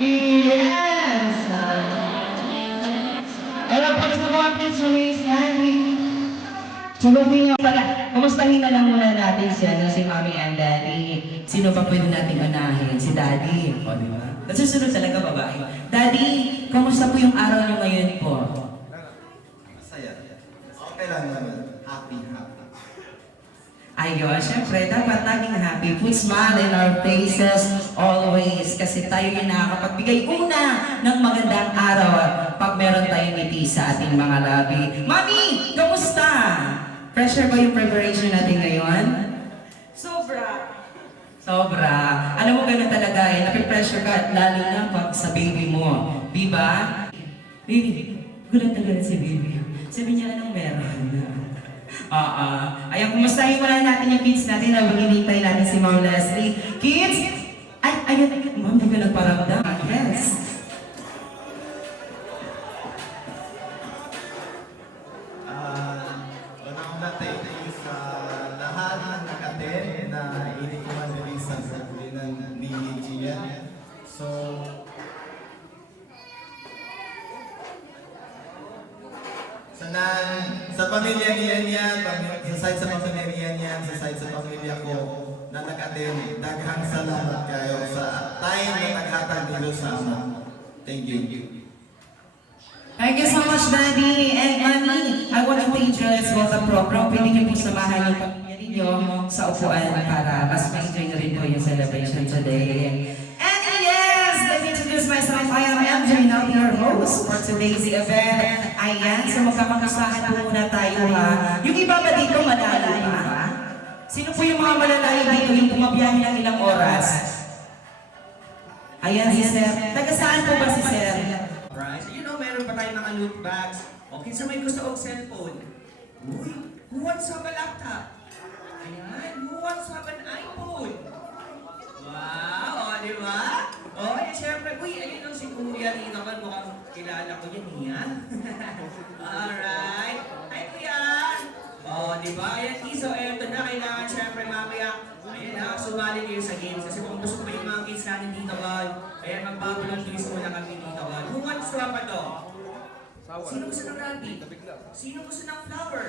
Yes! Hello po sa mga Prince Daddy. Sagutin niyo pala, kumustahin na lang muna natin si Mommy and Daddy. Sino ba pwede natin unahin? Si Daddy. O, di ba? Nasusunod talaga babae. Daddy, kumusta po yung araw niyo ngayon po? Masaya. Okay lang naman. Happy, happy. Ayun, syempre, dapat laging happy. Put smile in our faces always. Kasi tayo yung nakakapagbigay una ng magandang araw pag meron tayong ngiti sa ating mga labi. Mami, kamusta? Pressure ba yung preparation natin ngayon? Sobra. Sobra. Alam mo, gano'n talaga eh. Napipressure ka, lalo na pag sa baby mo. Di ba? Baby, gulat na gulat si baby. Sabi niya, anong meron? Ayan, kumustahin muna natin yung kids natin na maghihintay natin si Ma'am Leslie. Kids! Ay, ayun, Ma'am, di ka nagparamdam. Yes. Unang thank you sa lahat ng nag-attend na hindi ko man-release ang sabi ni Gian. So, sa pamilya niyan, sa side sa pamilya niyan, sa side sa pamilya ko na nag-attend, daghang salamat kayo sa time na nag-hatag dito sa ama. Thank you. Thank you so much, Daddy and Mommy. I want to thank you as well the program. Pwede niyo po samahan yung pamilya ninyo sa upuan para mas ma-enjoy na rin po yung celebration today. And yes, let me introduce myself. I am MJ, now your host for today's event. Ayan, so magkakamustahan po muna tayo ha. Yung iba ba dito malalayo ba? Sino po yung mga malalayo dito yung bumabiyahe ng ilang oras? Ayan si Sir. Taga saan po ba si Sir? Right? So, meron pa tayong mga loot bags. Okay, so may gusto og cellphone. Uy, who wants to have a laptop? Ayan, who wants to have an iPhone? Wow, di ba? Siyempre, uy, ayun ang si Kuya Rino naman, mukhang kilala ko yan, niya. Alright. Hi, Kuya! Di ba? Ayan, Iso, eto na, kailangan siyempre mamaya. Ayan sumali kayo sa games. Kasi kung gusto ba yung mga kids natin dito, ayan, magbabalong-twist muna kami dito, Who wants to have a dog? Sino gusto ng rabbit? Sino gusto ng flower?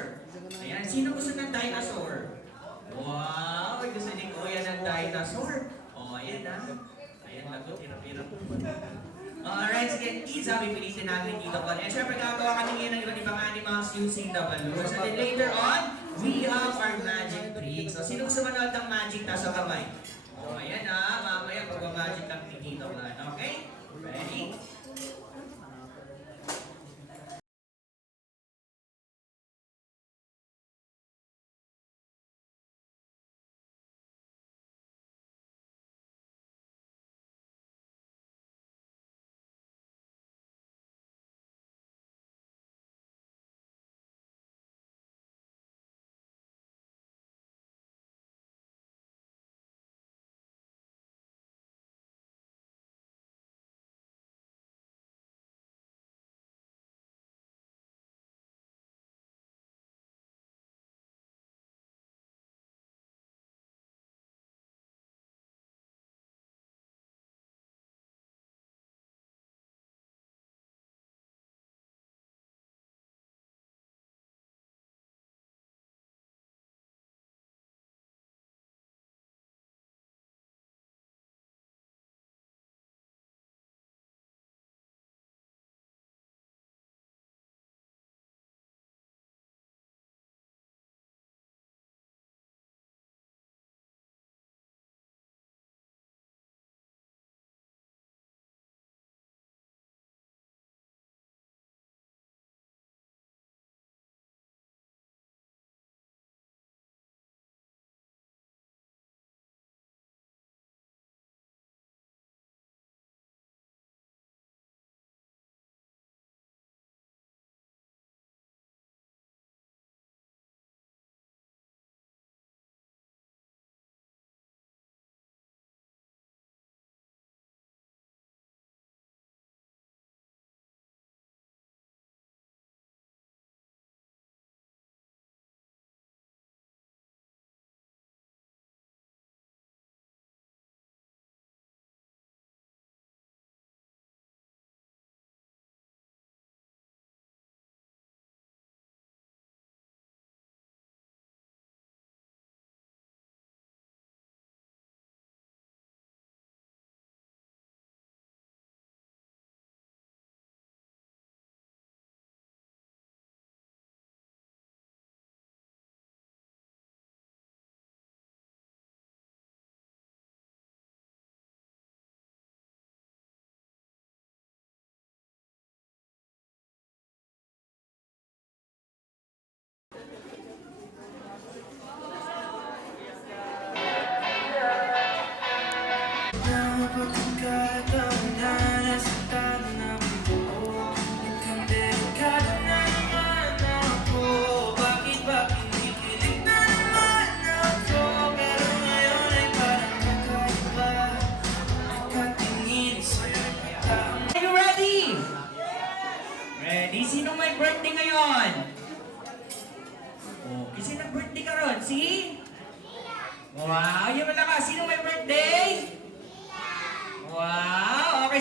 Ayan, sino gusto ng dinosaur? Wow, gusto ni Kuya ng dinosaur. Ayan na. Ayan, lagot, hirap-hirap. Alright, sige, kids, pipilitin namin dito po. And syempre, gagawa kami ngayon ng iba't ibang animals using the balloons. And then later on, we have our magic tricks. So, sino gusto manood ng magic? Taas ang kamay. Ayan mamaya pag-magic lang dito. Okay? Ready?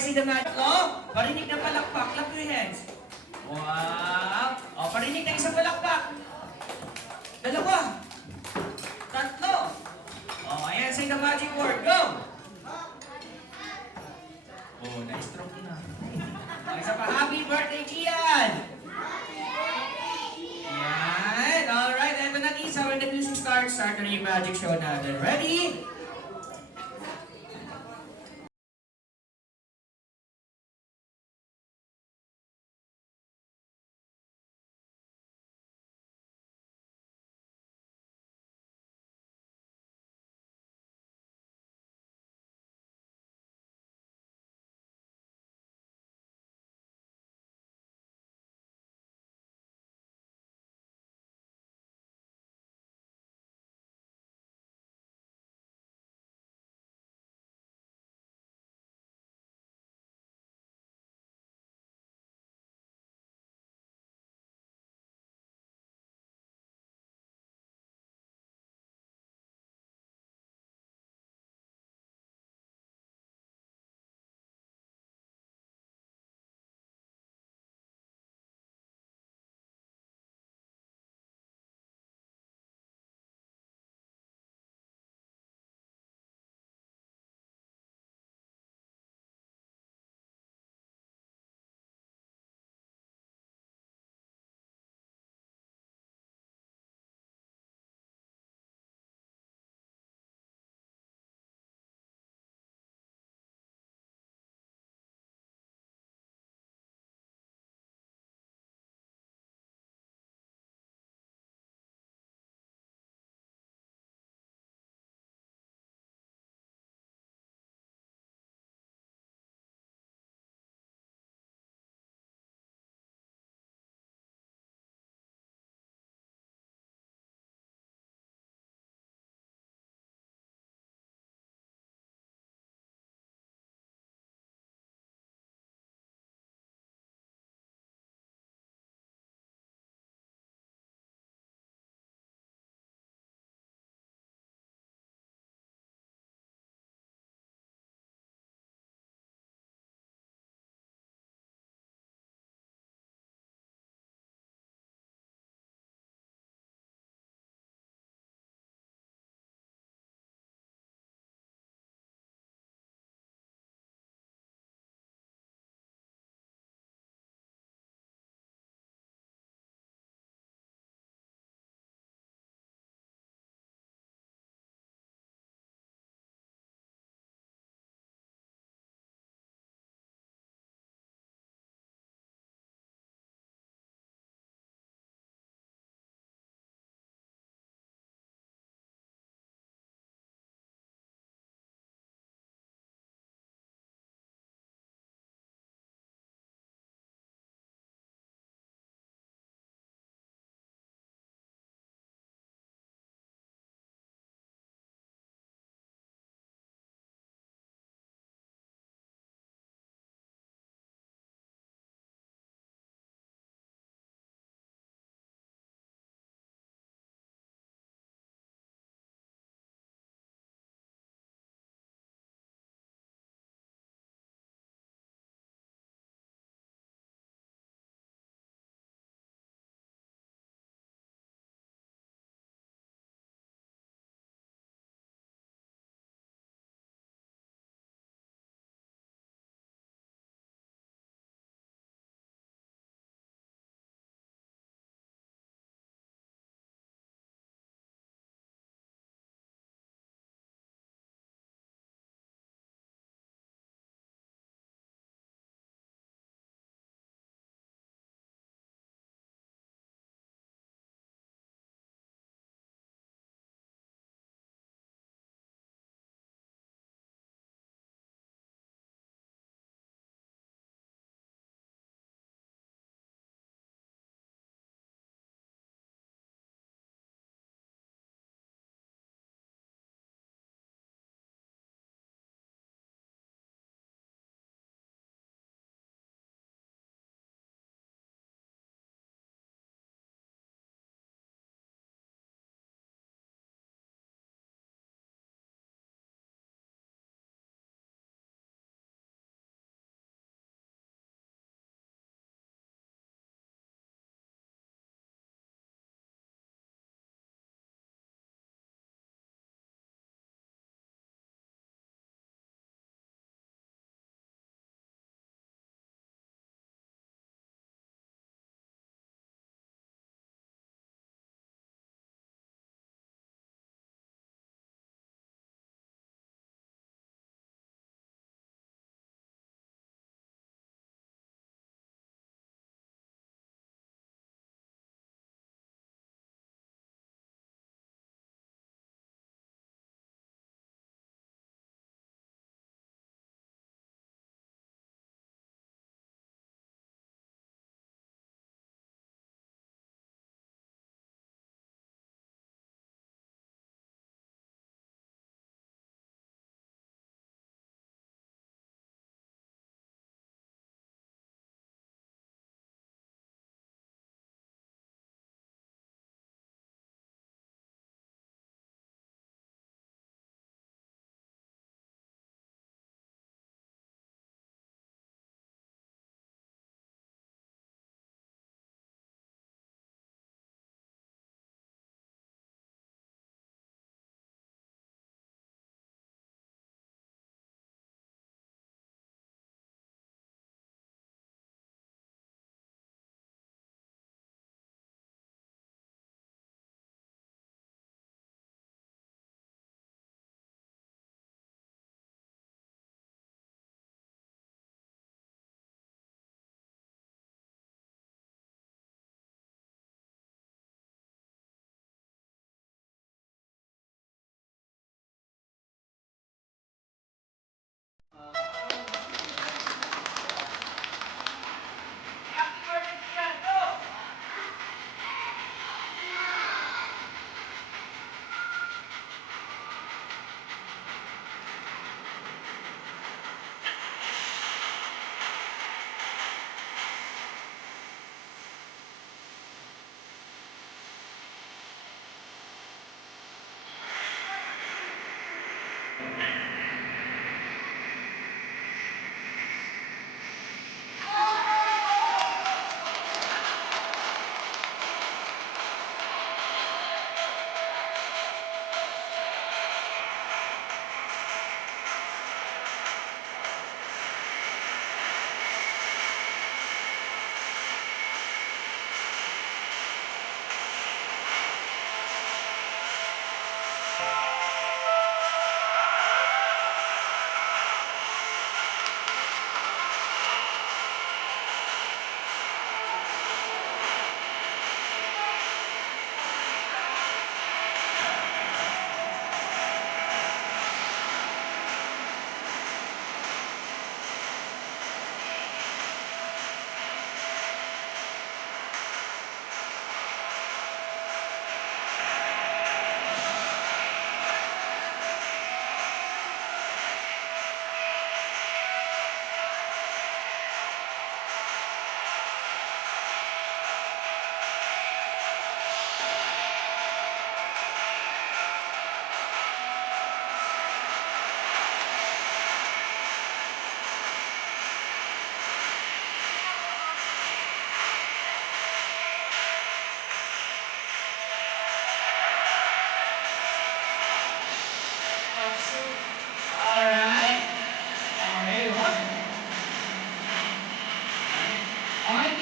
see the magic? Oh, parinig ng palakpak. Clap your hands. Wow. Oh, parinig ng isang palakpak. Dalawa. Tatlo. Oh, ayan, say the magic word. Go! Oh, na-stroke na. Isa pa, happy birthday, Gian! Yan. Alright, eto na, Isa. When the music starts, start na yung magic show natin. Ready?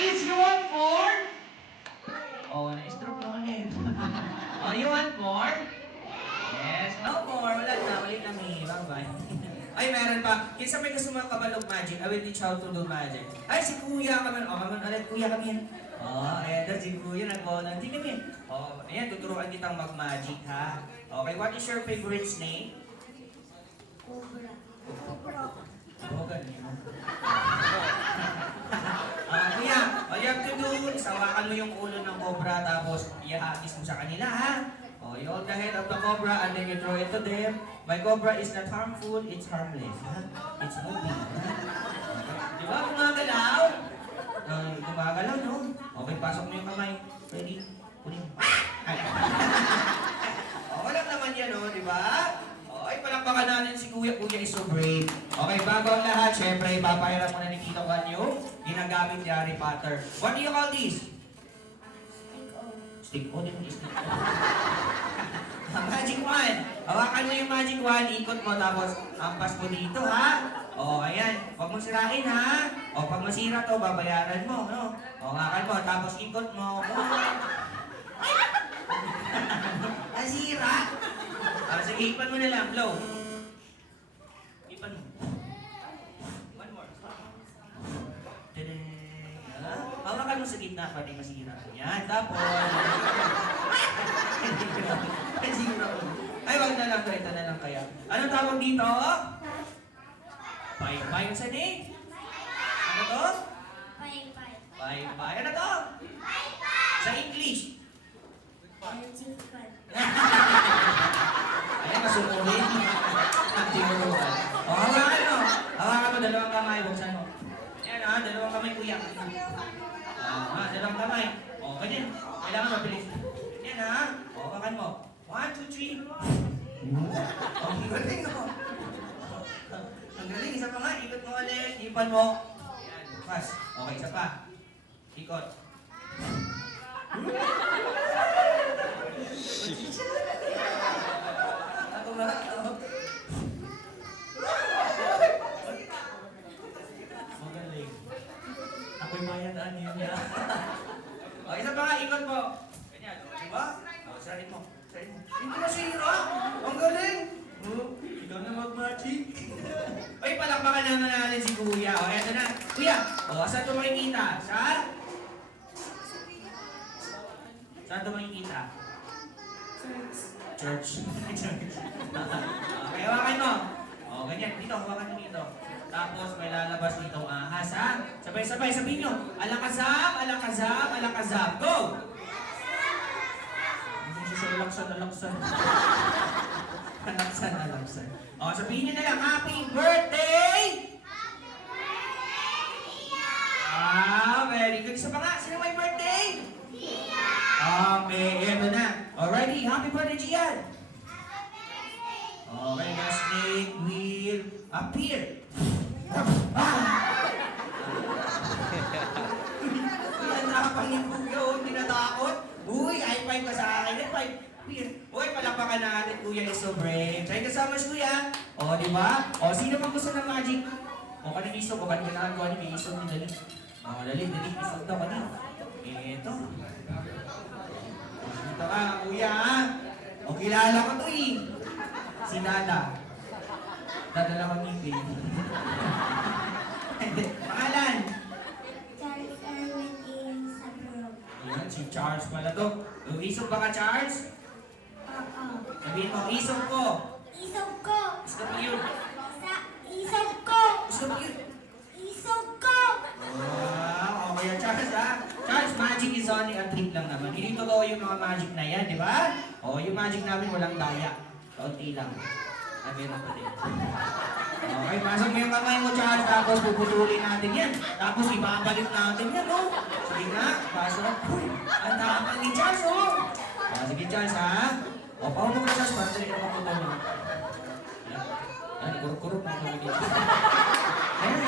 Charles, you want more? Oh, na-stroke na ulit. Oh, you want more? Yes, no more. Wala na, ulit na may. Bye-bye. Ay, meron pa. Kinsa may gusto mga kabalog magic, I will teach how to do magic. Ay, si Kuya kami. O, kami ulit, Kuya kami yan. O, ayan daw, si Kuya nag-volunteer kami. O, ayan, tuturuan kitang mag-magic, ha? Okay, what is your favorite snake? Cobra. Oo, ganyan. Kuya, all you have to do is hawakan mo yung ulo ng cobra tapos ihahagis mo sa kanila, ha? Oh, you hold the head of the cobra and then you throw it to them. My cobra is not harmful, it's harmless. Ha? It's moving. Ha? Di ba? Gumagalaw? Gumagalaw, no? Okay, pasok mo yung kamay. Ready? Kunin. Ay. Walang naman yan, no? Di ba? Ay, palakpakan natin si Kuya. Kuya is so brave. Okay, bago ang lahat, syempre, ipapahiram mo na ni Tito Juan yung ginagamit ni Harry Potter. What do you call this? Stick on it, stick on. Magic wand. Hawakan mo yung magic wand, ikot mo, tapos ampas mo dito, ha? O, ayan. Huwag mong sirain, ha? O, pag masira to, babayaran mo, no? O, hawakan mo, tapos ikot mo. Ay! Nasira! Sige, ipan mo na lang, blow. Ipan mo. One more. Tadang! Hawakan mo sa gitna para di masira. Yan, tapos. Ay, wag na lang. Ito na lang kaya. Anong tawag dito? Bye-bye sa name. Ano to? Bye-bye. Ano to? Sa English. Ayan, masunurin. Tinuruan. O, hawakan mo. Hawakan mo, dalawang kamay. Buksan mo. Ayan, ha? Dalawang kamay, kuya. Dalawang kamay. O, ganyan. Kailangan mabilis. Ayan, ha? O, hawakan mo. 1, 2, 3. Ang galing, o. Ang galing. Isa pa nga. Ikot mo ulit. Ipan mo. Ayan, bukas. Okay, isa pa. Ikot. Ako ba? Magaling. Ako'y mayandaan niya. O, isa pa nga, ikot mo. Ganyan, diba? O, sarin mo. Sarin mo. Hindi na sira. Ang galing. Ikaw na mag-magic. Uy, palakpakan naman natin si Kuya. O, eto na. Kuya, o, saan ito makikita? Saan? Saan ito makikita? Church. Okay, hawakan mo. O, ganyan. Dito, hawakan mo dito. Tapos may lalabas ditong ahas, ha? Sabay-sabay, sabihin nyo. Alakazam, alakazam, alakazam. Go! Hindi siya alaksan, alaksan. Alaksan, alaksan. O, sabihin nyo na lang, Happy Birthday! Very good. Isa pa nga, sino may birthday? Okay, eto na. Alrighty, happy birthday, Gian! Okay, the snake will appear. Tinatapang ni Kuya, hindi natakot. Uy, high five ka sa akin. High five. Uy, palakpakan natin, Kuya is so brave. Thank you so much, Kuya. O, di ba? O, sino pang gusto ng magic? O, kanina isog. O, kanina nakakuha niyo, may isog ni Dali. O, dali, isog daw kanina. Ito. Dito ka, Kuya, ha? O, kilala ko to eh. Si Dada. Dadala ko ngipin. Pangalan? Charles Erwin in Sabrog. Ayan, si Charles pala to. Isog ba ka, Charles? Oo. Sabihin mo, isog ko. Isog ko. Gusto mo yun. Isog ko. Gusto mo yun. Isog ko. Wow, okay yan, Charles, ha? Charles, magic is only a trick lang naman. Hindi totoo yung mga magic na yan, di ba? O, yung magic namin walang daya. Kaunti lang. Meron pa din. Okay, pasok mo yung kamay mo, Charles, tapos puputulin natin yan. Tapos ibabalik natin yan, no? Sige nga, pasok. Uy, ang tapang ni Charles, oh! O, sige, Charles, ha? O, paupo ka, Charles, para dali ka maputol. Yan, kuruk-kuruk na kami dito. Ayan,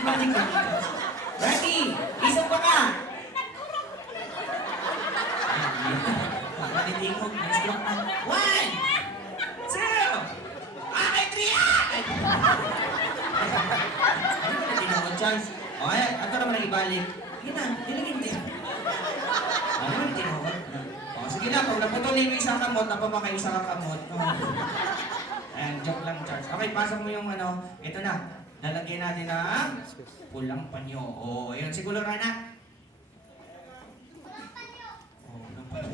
magic na dito. Ready? Isang pa ka! Natitingog, na-stroke na. 1! 2! Ay, 3! Ano ba natin ako, Charles? O, O, ayan, ato naman ang ibalik. Sige na, ilagin din. Ano naman tinawag? O, sige na, kung naputulin mo isang kamot, napamaka isang kamot. Ayan, joke lang, Charles. Okay, pasok mo yung ano, ito na. Lalagyan natin ng pulang panyo. O, ayan, siguro na. O, pulang panyo.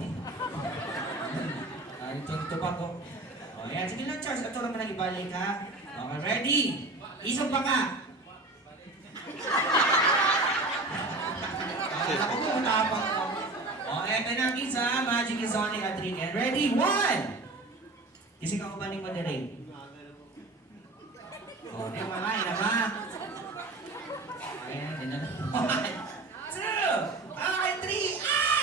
Ito pa ko. O, ayan, sige lang, Charles. Ito naman ang ibalik, ha? Okay, ready? Isog pa ka. Ako mo, matapang ko. O, eto na, Kisa. Magic is on at trick. And ready? 1! Kasi ka ko ba ni moderate? O, di ba nga, ina ba? Ayan, din na. 1, 2, okay, 3, ah!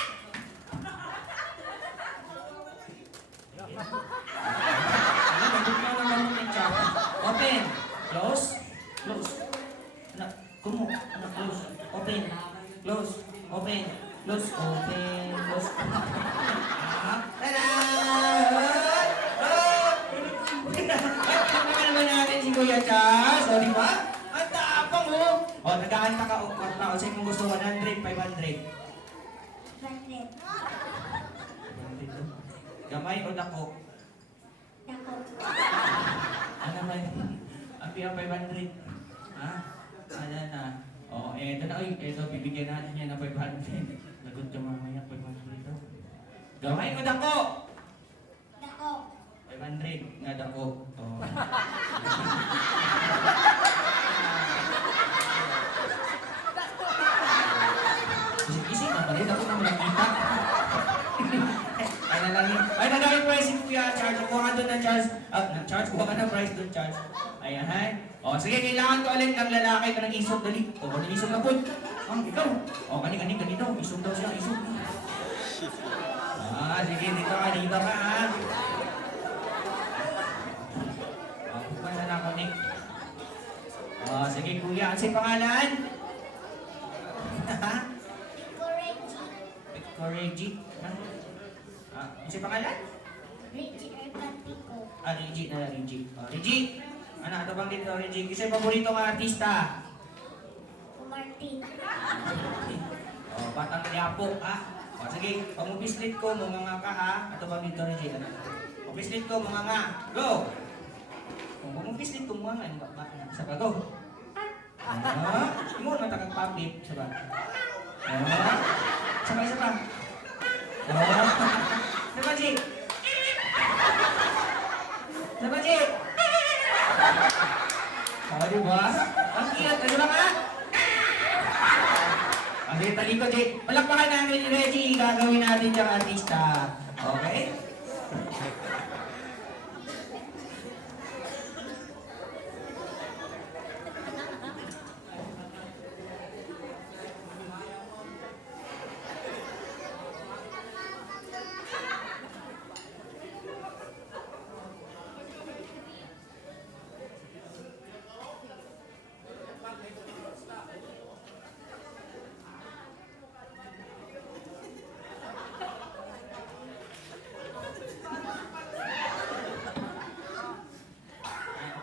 Ayan, nagbuklaw na lang yung chop. Open. Close. Close. Anak, kumo. Anak, close. Open. Close. Open. Close. Open. Close. Tada! Ay, naman natin si Kuya Chas. O, di ba? Ang tapang mo. O, nag-aanta ka. O, kasi kung gusto 100, 500. 100. Gamay o dako? Dako. Ano ba yun? Ang piya 500. Ha? Ano na? O, eto na. Uy, eto, bibigyan natin yan ng 500. Lagot ka mamaya, 500 daw. Gamay o dako? Dako. 500 nga dako. O. Isip-isip na pala, dako naman nakita. Ay, nalangin. Ay, nalangin price si Kuya Charles. Kuha ka doon ng Charles. Charles, kuha ka ng price doon, Charles. Ayan, ha? O, sige, kailangan ko ulit ng lalaki ka ng isog. Dali. O, ng isog na po. Ikaw. O, ganito. Isog daw siya, isog. Sige, dito ka, ha? O, pupunta na ako, Nick. O, sige, Kuya. Ano sa'yo pangalan? Ha? Reggie. Reggie. Ano sa'yo pangalan? Reggie Ercantico. Reggie na Reggie. Reggie! Ano, ito bang dito, Reggie? Kasi paborito nga artista. Martin. Batang Liapo, ha? Sige, pag mupislit ko, munganga ka, ha? Ito bang dito, Reggie? Mupislit ko, munganga. Go! Pag mupislit ko, munganga. Isa pa, go! Hindi mo naman takag-public. Isa pa. Isa pa. Isa pa, G! Isa pa, G! Diba? Ang cute. Ano ba ka? Okay, talikod, Jay. Palakpakan namin ni Reggie. Gagawin natin yung artista. Okay?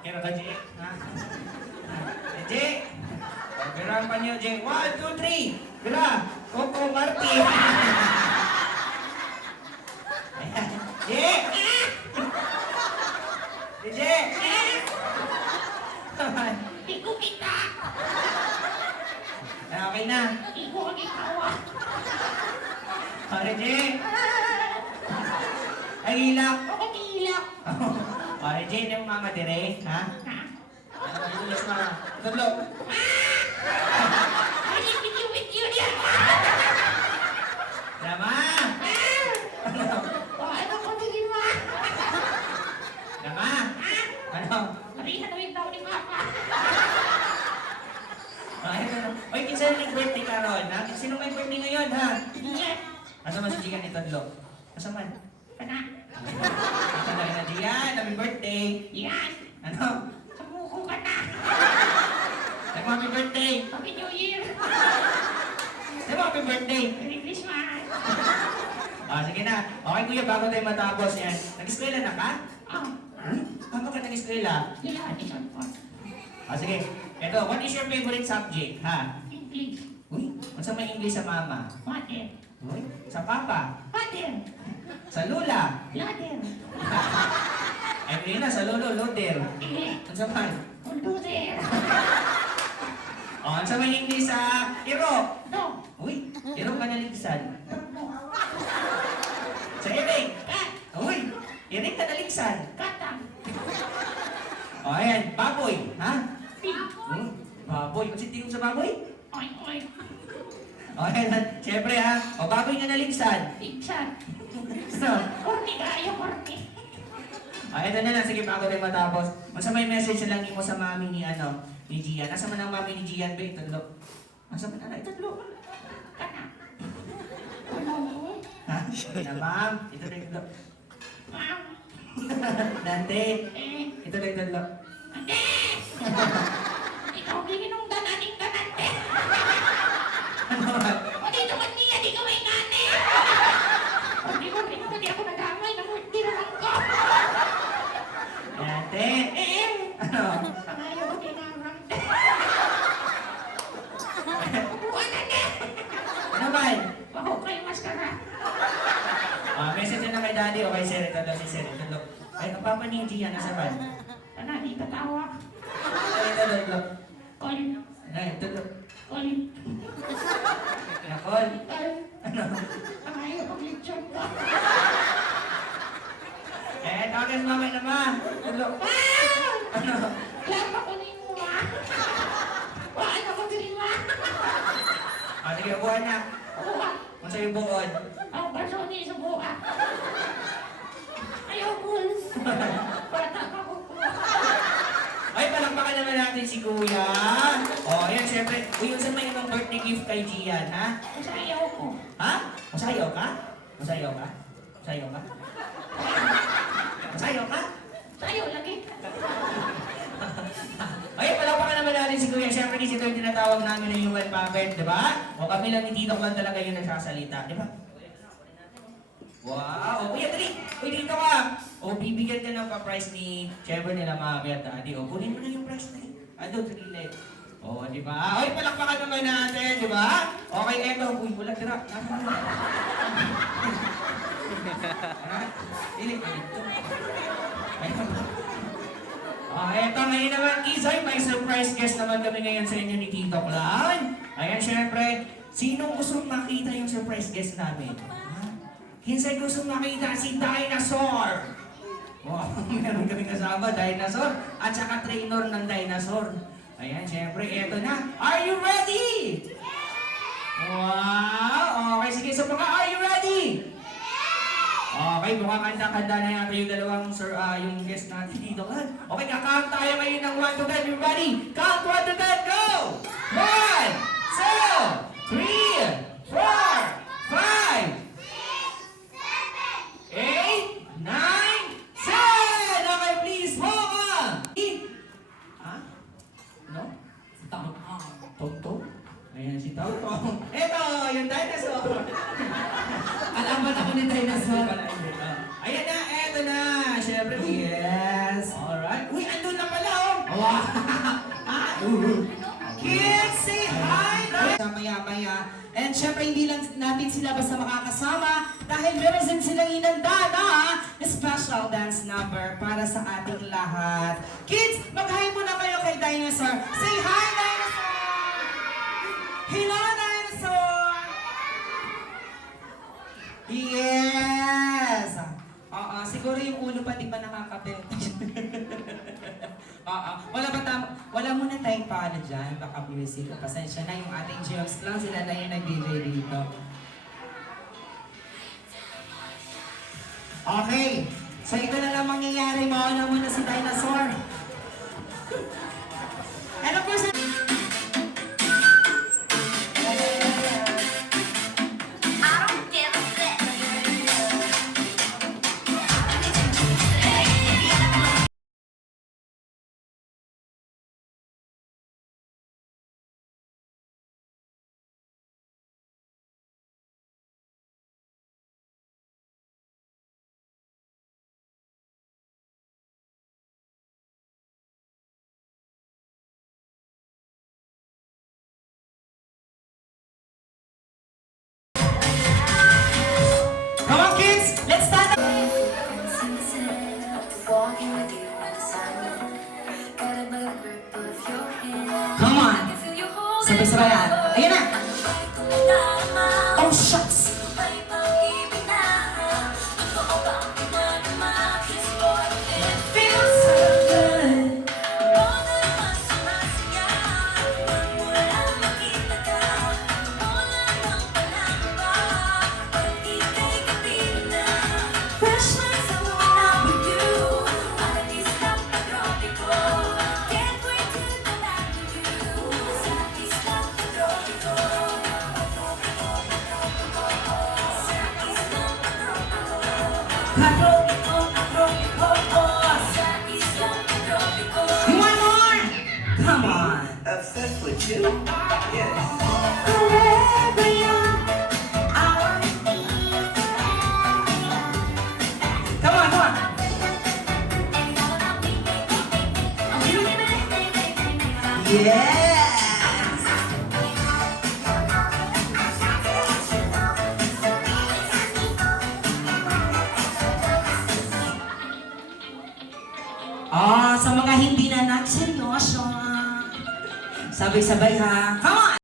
Kira ka, Jay? Ha? Jay! Kira pa niyo, Jay. 1, 2, 3! Kira! Coco Martin! Ayan. Jay! Jay! Tigo kita. Okay na. Tigo ang ikawa. Jay! Ay, hilak! Ako tilak. Jay, yung mama dire, ha? Iulas na. Tudlo. Ay, video niya. Nama! Ano ko tingin mo? Nama! Ano? Marihan na yung tao ni Papa. Oy, kinsa na birthday ka ron, ha? Sino may birthday ngayon, ha? Yes. Asa man si Jigan ni Tudlo? Asa man? Kana. Asa na rin na Jigan? Happy birthday! Yes. Ano? Sumuko ka na. Happy birthday! Happy New Year. Happy birthday! Merry Christmas. Sige na. Okay, kuya, bago tayo matapos yan. Nag-eskwela na ka? Ah, Bago ka nag-eskwela? yan. Isang pot. Sige. Ito, what is your favorite subject, ha? English. Uy, unsa may English sa mama? Mother. Uy, sa papa? Father. Sa lula? Ladder. Ay, hindi na, sa lolo, loder. Eh. Unsa man? Bulldozer. O, unsa may English sa iro? Dog. Uy, iro ka naligsan. Dog. Sa iring? Cat. Uy, iring ka naligsan. Katang. O, ayan, baboy, ha? Pig. Baboy, kasi tingin sa baboy? Oink oink. O, ayan, siyempre ha. O, baboy nga naligsan. Pigsan. Ano? Korni kayo, korni. Ito na lang, sige pa ako rin matapos. Masa may message na lang mo sa mami ni ni Gian. Nasa man ang mami ni Gian, be? Itadlo. Nasa man, itadlo. Kana. Ano? Ha? Na ma'am, ito na itadlo. Ma'am. Nante, Eh. ito na itadlo. Ate! Ikaw giginong dananing danante. Ano ba? O dito man niya, di ka may ngani. O di ko rin di ako nadamay na hindi na lang ko. Nante, Eh, ano? pangayo ko tinarang. Buwan na. Ano ba? Baho kayo maskara. Message na kay daddy o kay sir. Itadlo si sir. Itadlo. Ay, ang papa ni Gian, nasa man? Kana di katawa. Ay, itadlo. Colin. Ay, itadlo. Colin. Nakol. Ano? Pangayo ko lechon ko. Tawagin mama naman. Itadlo. Ano? Lama ko ni mo ah. Waan ako diri ma. Sige, buwan na. Buwan. Kung sa'yo buwan. Ang baso ni sa buwan. Ayaw cool. Bata ka ko po. Ay, palakpakan naman natin si Kuya. O, yan, syempre. Uy, yun saan may ibang birthday gift kay Gian, ha? Kasi ayaw ko. Ha? Masayaw ka? Masayaw ka? Masayaw ka? Masayaw ka? Sayo lagi. Ay, palakpakan naman natin si Kuya. Syempre, ito yung tinatawag namin na human puppet, di ba? O kami lang ni Tito lang talaga yung nagsasalita, di ba? Wow! O, Kuya, dali! Uy, dito ka! O, bibigyan ka ng pa-price ni syempre nila mami at daddy. O, kunin mo na yung price na yun. Ando, dali. O, di ba? Ay, palakpakan naman natin, di ba? Okay, eto. Uy, wala, tira. Dili, ito. Eto ngayon naman, Kizoy, may surprise guest naman kami ngayon sa inyo ni Tito Clan. Ayan, syempre, sinong gustong makita yung surprise guest namin? Kinsay gustong makita si Dinosaur? Wow, meron kami kasama, Dinosaur, at saka trainer ng Dinosaur. Ayan, syempre, eto na. Are you ready? Wow! Okay, sige, so mga, are you ready? Okay, mukhang kanta-kanta na yata yung dalawang yung guest natin dito. Okay, kakount tayo ngayon ng 1 to 10. Everybody, count 1 to 10, go! 1, 2, 3, 4, 5, 8, 9, 10! Okay, please, move on! Ha? No? Si Tong. Tong? Ayan, si Tong. Eto, yung dinosaur. Alaman ako ni Dinosaur. Ayan na, eto na. Siyempre, yes. Alright. Uy, andun na pala, oh. Wow. Kids, say hi! Maya-maya. And syempre, hindi lang natin sila basta makakasama dahil meron din silang inanda na special dance number para sa ating lahat. Kids, mag-hi muna kayo kay Dinosaur. Say hi, Dinosaur! Hello, Dinosaur! Yes! Siguro yung ulo pa di ba nakakabit? Wala muna tayong paano dyan, baka music. Pasensya na yung ating Gems lang, sila na yung nag-DJ dito. Okay, so ito na lang mangyayari. Mauna muna si Dinosaur. And of course, Sabay-sabay yan. Ayun na! Oh, shucks! Feels so good. Fresh minds are worn out with you. Can't wait to go back with you. One more! Come on! Obsessed with you? Yeah. Forever young, I wanna be. Come on, come on! Yes! Sa mga hindi na nagseryoso. Sabay-sabay ha. Come on!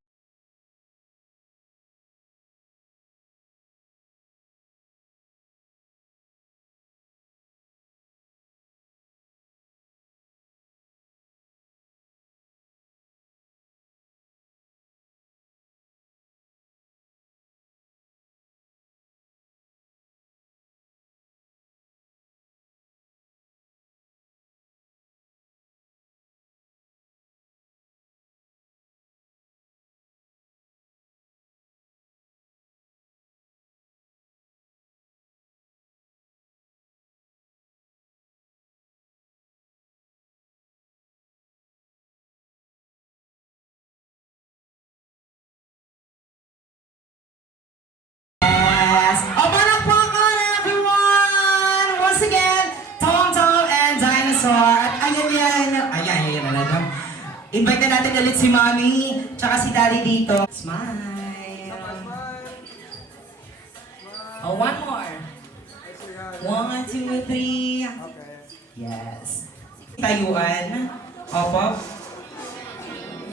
Yes! Palakpakan everyone! Once again, Tom Tom and Dinosaur. At ayan. Invite na natin ulit si Mommy, tsaka si Daddy dito. Smile! Oh, one more. 1, 2, 3. Yes. Tayuan. Opo.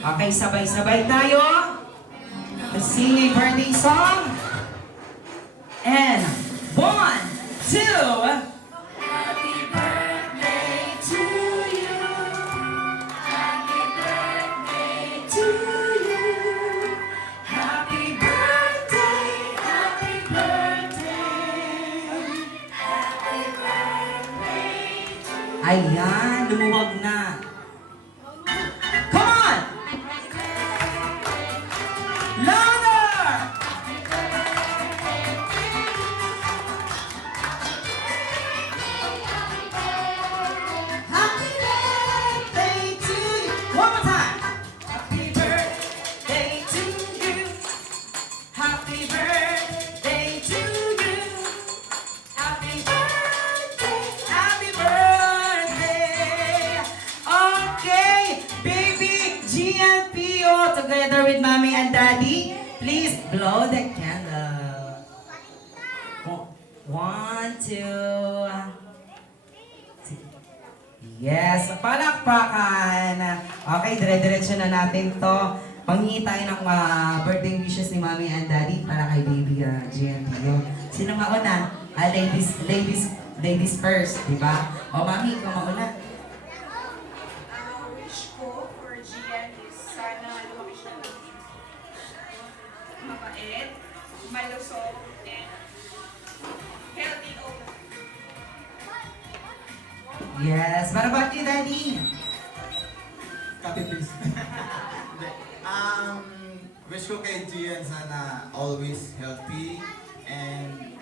Okay, sabay-sabay tayo. Let's sing a birthday song. And 1, 2. Happy birthday to you. Happy birthday to you. Happy birthday, happy birthday. Happy birthday to you. Ayan, lumuwag na. Come on! Louder! Happy birthday to you. One more time. Happy birthday to you. Happy birthday to you. Happy birthday. Happy birthday. Okay, baby GLPO together with mommy and daddy. Please blow the candle. 1, 2. Yes, palakpakan. Okay, dire-diretso na natin to. Panghingi tayo ng birthday wishes ni Mommy and Daddy para kay baby GNPO. Sino mauna? Ladies first, di ba? O Mommy, ikaw mauna. Wish ko for Gian is sana lumaki siya ng mabait, malusog, and healthy over. Yes, what about you, Daddy? Copy please. Hindi. Wish ko kay Gian sana always healthy and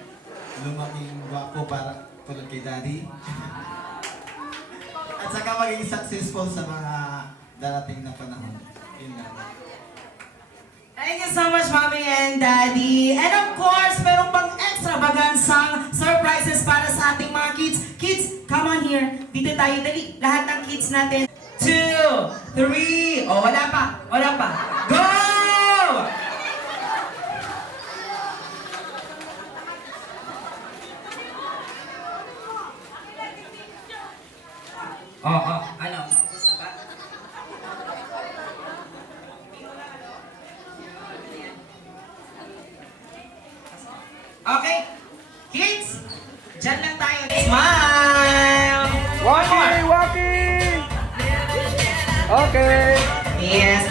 lumaking gwapo para tulad kay Daddy. At saka maging successful sa mga darating na panahon. Yun lang. Thank you so much, Mommy and Daddy. And of course, meron pang extravagansang surprises para sa ating mga kids. Kids, come on here. Dito tayo, dali. Lahat ng kids natin. 2, 3. Oh, wala pa. Go! Ano? Gusto ba?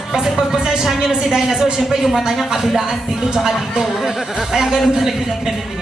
Kasi pagpasensyahan nyo na si Dinosaur, syempre yung mata niya kabilaan dito tsaka dito. Kaya ganun talaga na ganun eh.